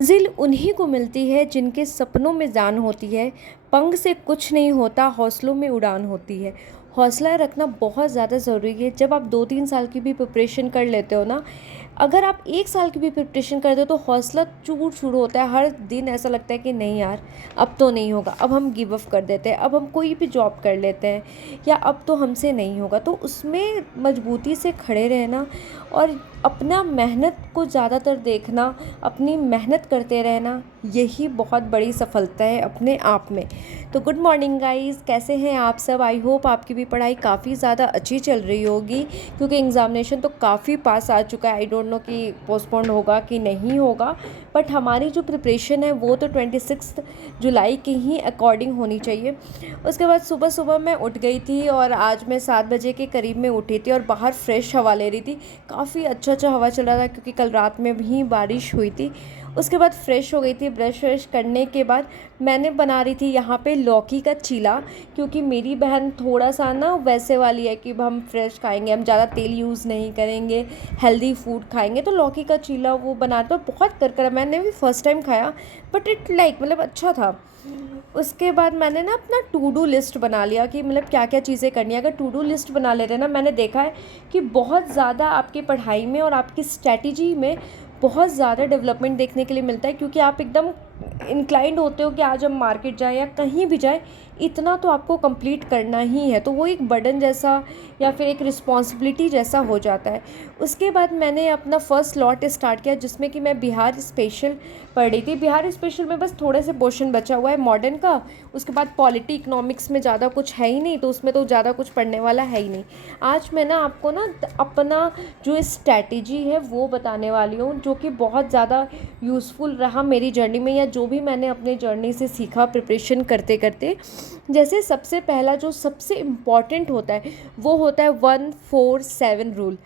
मंजिल उन्हीं को मिलती है जिनके सपनों में जान होती है। पंख से कुछ नहीं होता, हौसलों में उड़ान होती है। हौसला रखना बहुत ज़्यादा ज़रूरी है। जब आप 2-3 साल की भी प्रिपरेशन कर लेते हो ना, अगर आप 1 साल की भी प्रिपरेशन करते हो तो हौसला चूर चूर होता है। हर दिन ऐसा लगता है कि नहीं यार, अब तो नहीं होगा, अब हम गिव अप कर देते हैं, अब हम कोई भी जॉब कर लेते हैं, या अब तो हमसे नहीं होगा। तो उसमें मजबूती से खड़े रहना और अपना मेहनत को ज़्यादातर देखना, अपनी मेहनत करते रहना, यही बहुत बड़ी सफलता है अपने आप में। तो गुड मॉर्निंग गाइस, कैसे हैं आप सब? आई होप आपकी भी पढ़ाई काफ़ी ज़्यादा अच्छी चल रही होगी, क्योंकि एग्ज़ामिनेशन तो काफ़ी पास आ चुका है। आई डोंट नो कि पोस्टपोन होगा कि नहीं होगा, बट हमारी जो प्रिपरेशन है वो तो 26 जुलाई के ही अकॉर्डिंग होनी चाहिए। उसके बाद सुबह सुबह मैं उठ गई थी और आज मैं 7 बजे के करीब में उठी थी और बाहर फ्रेश हवा ले रही थी। काफ़ी अच्छा हवा चल रहा था, क्योंकि कल रात में भी बारिश हुई थी। उसके बाद फ्रेश हो गई थी। ब्रश व्रश करने के बाद मैंने बना रही थी यहाँ पे लौकी का चीला, क्योंकि मेरी बहन थोड़ा सा ना वैसे वाली है कि हम फ्रेश खाएंगे, हम ज़्यादा तेल यूज़ नहीं करेंगे, हेल्दी फूड खाएंगे। तो लौकी का चीला वो बनाता, बहुत करकर मैंने भी फर्स्ट टाइम खाया, बट इट लाइक मतलब अच्छा था। उसके बाद मैंने ना अपना टू डू लिस्ट बना लिया कि मतलब क्या क्या चीज़ें करनी है। अगर टू डू लिस्ट बना लेते हैं ना, मैंने देखा है कि बहुत ज़्यादा आपकी पढ़ाई में और आपकी स्ट्रैटेजी में बहुत ज़्यादा डेवलपमेंट देखने के लिए मिलता है, क्योंकि आप एकदम इंक्लाइंड होते हो कि आज हम मार्केट जाएं या कहीं भी जाएं, इतना तो आपको कंप्लीट करना ही है। तो वो एक बर्डन जैसा या फिर एक रिस्पॉन्सिबिलिटी जैसा हो जाता है। उसके बाद मैंने अपना फर्स्ट स्लॉट स्टार्ट किया, जिसमें कि मैं बिहार स्पेशल पढ़ रही थी। बिहार स्पेशल में बस थोड़े से पोर्शन बचा हुआ है मॉडर्न का। उसके बाद पॉलिटी इकोनॉमिक्स में ज़्यादा कुछ है ही नहीं, तो उसमें तो ज़्यादा कुछ पढ़ने वाला है ही नहीं। आज मैं ना आपको ना अपना जो स्ट्रैटेजी है वो बताने वाली हूँ, जो कि बहुत ज़्यादा यूज़फुल रहा मेरी जर्नी में, या जो भी मैंने अपने जर्नी से सीखा प्रिपरेशन करते करते। जैसे सबसे पहला जो सबसे इम्पॉर्टेंट होता है वो होता है 1-4-7 रूल।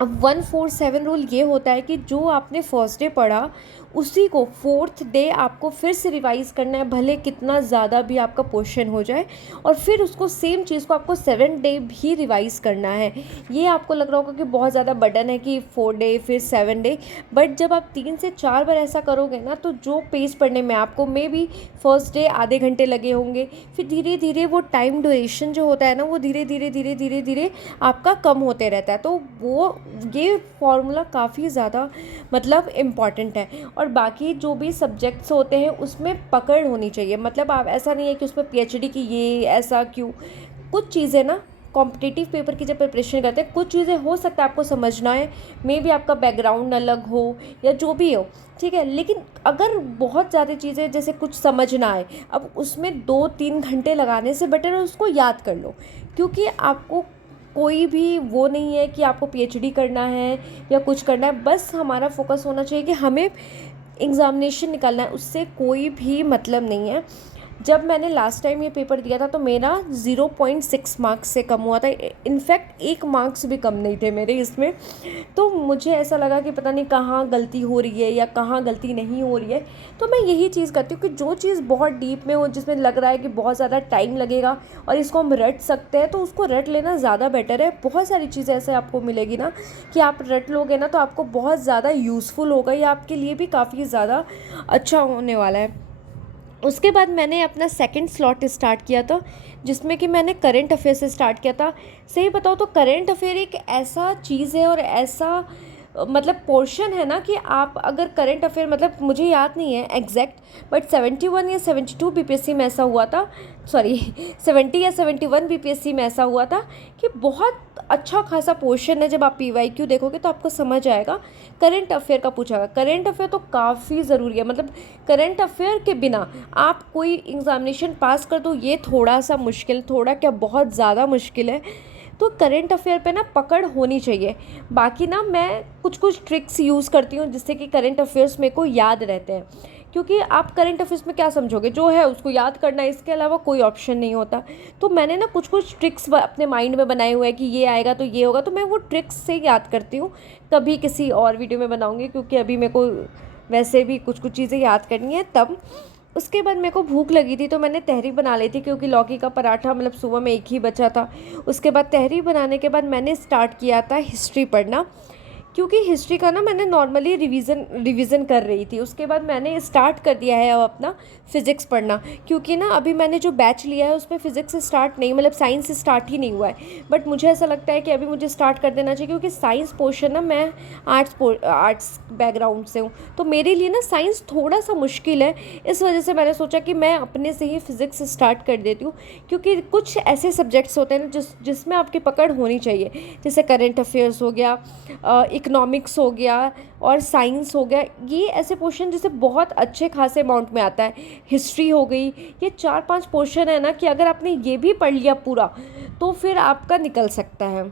अब 1-4-7 रूल ये होता है कि जो आपने फर्स्ट डे पढ़ा उसी को फोर्थ डे आपको फिर से रिवाइज़ करना है, भले कितना ज़्यादा भी आपका पोर्शन हो जाए, और फिर उसको सेम चीज़ को आपको 7 डे भी रिवाइज़ करना है। ये आपको लग रहा होगा कि बहुत ज़्यादा बर्डन है कि 4 डे फिर 7 डे, बट जब आप 3 से 4 बार ऐसा करोगे ना, तो जो पेज पढ़ने में आपको मे बी फर्स्ट डे आधे घंटे लगे होंगे, फिर धीरे धीरे वो टाइम ड्यूरेशन जो होता है ना, वो धीरे धीरे धीरे धीरे धीरे आपका कम होते रहता है। तो वो ये फॉर्मूला काफ़ी ज़्यादा मतलब इम्पॉर्टेंट है। और बाकी जो भी सब्जेक्ट्स होते हैं उसमें पकड़ होनी चाहिए। मतलब आप ऐसा नहीं है कि उसमें पीएचडी की ये ऐसा क्यों, कुछ चीज़ें ना कॉम्पिटिटिव पेपर की जब प्रिपरेशन करते हैं, कुछ चीज़ें हो सकता है आपको समझना है, मे बी आपका बैकग्राउंड अलग हो या जो भी हो, ठीक है। लेकिन अगर बहुत ज़्यादा चीज़ें जैसे कुछ समझ ना आए, अब उसमें 2-3 घंटे लगाने से बेटर है उसको याद कर लो, क्योंकि आपको कोई भी वो नहीं है कि आपको पीएचडी करना है या कुछ करना है। बस हमारा फोकस होना चाहिए कि हमें एग्ज़ामिनेशन निकालना है, उससे कोई भी मतलब नहीं है। जब मैंने लास्ट टाइम ये पेपर दिया था तो मेरा 0.6 मार्क्स से कम हुआ था। इनफैक्ट 1 मार्क्स भी कम नहीं थे मेरे इसमें। तो मुझे ऐसा लगा कि पता नहीं कहाँ गलती हो रही है या कहाँ गलती नहीं हो रही है। तो मैं यही चीज़ करती हूँ कि जो चीज़ बहुत डीप में हो, जिसमें लग रहा है कि बहुत ज़्यादा टाइम लगेगा और इसको हम रट सकते हैं, तो उसको रट लेना ज़्यादा बेटर है। बहुत सारी चीज़ें ऐसे आपको मिलेगी ना कि आप रट लोगे ना, तो आपको बहुत ज़्यादा यूज़फुल होगा, या आपके लिए भी काफ़ी ज़्यादा अच्छा होने वाला है। उसके बाद मैंने अपना सेकंड स्लॉट स्टार्ट किया था, जिसमें कि मैंने करंट अफेयर से स्टार्ट किया था। सही बताओ तो करंट अफेयर एक ऐसा चीज़ है और ऐसा मतलब पोर्शन है ना, कि आप अगर करंट अफेयर, मतलब मुझे याद नहीं है एग्जैक्ट, बट 71 या 72 बीपीएससी में ऐसा हुआ था, सॉरी 70 या 71 बीपीएससी में ऐसा हुआ था कि बहुत अच्छा खासा पोर्शन है। जब आप पीवाईक्यू देखोगे तो आपको समझ आएगा। करंट अफेयर का पूछा गया, करंट अफेयर तो काफ़ी ज़रूरी है। मतलब करंट अफेयर के बिना आप कोई एग्ज़ामिनेशन पास कर दो, ये थोड़ा सा मुश्किल, थोड़ा क्या बहुत ज़्यादा मुश्किल है। तो करंट अफेयर पे ना पकड़ होनी चाहिए। बाकी ना मैं कुछ कुछ ट्रिक्स यूज़ करती हूँ जिससे कि करंट अफेयर्स मेरे को याद रहते हैं, क्योंकि आप करंट अफेयर्स में क्या समझोगे, जो है उसको याद करना है, इसके अलावा कोई ऑप्शन नहीं होता। तो मैंने ना कुछ कुछ ट्रिक्स अपने माइंड में बनाए हुए हैं कि ये आएगा तो ये होगा, तो मैं वो ट्रिक्स से याद करती हूँ। कभी किसी और वीडियो में बनाऊँगी, क्योंकि अभी मेरे को वैसे भी कुछ कुछ चीज़ें याद करनी है तब। उसके बाद मेरे को भूख लगी थी तो मैंने तहरी बना ली थी, क्योंकि लौकी का पराठा मतलब सुबह में एक ही बचा था। उसके बाद तहरी बनाने के बाद मैंने स्टार्ट किया था हिस्ट्री पढ़ना। क्योंकि हिस्ट्री का ना मैंने नॉर्मली रिवीजन कर रही थी, उसके बाद मैंने स्टार्ट कर दिया है अब अपना फ़िज़िक्स पढ़ना, क्योंकि ना अभी मैंने जो बैच लिया है उसमें फ़िज़िक्स स्टार्ट नहीं, मतलब साइंस स्टार्ट ही नहीं हुआ है। बट मुझे ऐसा लगता है कि अभी मुझे स्टार्ट कर देना चाहिए, क्योंकि साइंस पोर्शन ना, मैं आर्ट्स बैकग्राउंड से हूँ, तो मेरे लिए ना साइंस थोड़ा सा मुश्किल है। इस वजह से मैंने सोचा कि मैं अपने से ही फ़िज़िक्स स्टार्ट कर देती हूँ, क्योंकि कुछ ऐसे सब्जेक्ट्स होते हैं ना जिसमें आपकी पकड़ होनी चाहिए, जैसे करंट अफेयर्स हो गया, इकोनॉमिक्स हो गया और साइंस हो गया। ये ऐसे पोर्शन जैसे बहुत अच्छे खासे अमाउंट में आता है। हिस्ट्री हो गई, ये 4-5 पोर्शन है ना कि अगर आपने ये भी पढ़ लिया पूरा, तो फिर आपका निकल सकता है।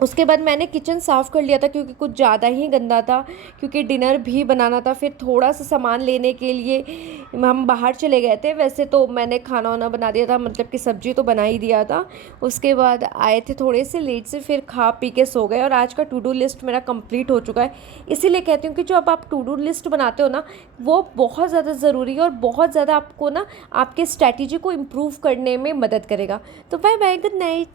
उसके बाद मैंने किचन साफ़ कर लिया था, क्योंकि कुछ ज़्यादा ही गंदा था, क्योंकि डिनर भी बनाना था। फिर थोड़ा सा सामान लेने के लिए हम बाहर चले गए थे। वैसे तो मैंने खाना वाना बना दिया था, मतलब कि सब्जी तो बना ही दिया था। उसके बाद आए थे थोड़े से लेट से, फिर खा पी के सो गए, और आज का टू डू लिस्ट मेरा कंप्लीट हो चुका है। इसीलिए कहती हूँ कि जो अब आप टू डू लिस्ट बनाते हो ना, वो बहुत ज़्यादा ज़रूरी है, और बहुत ज़्यादा आपको ना आपके स्ट्रैटेजी को इम्प्रूव करने में मदद करेगा। तो बाय बाय, गुड नाइट।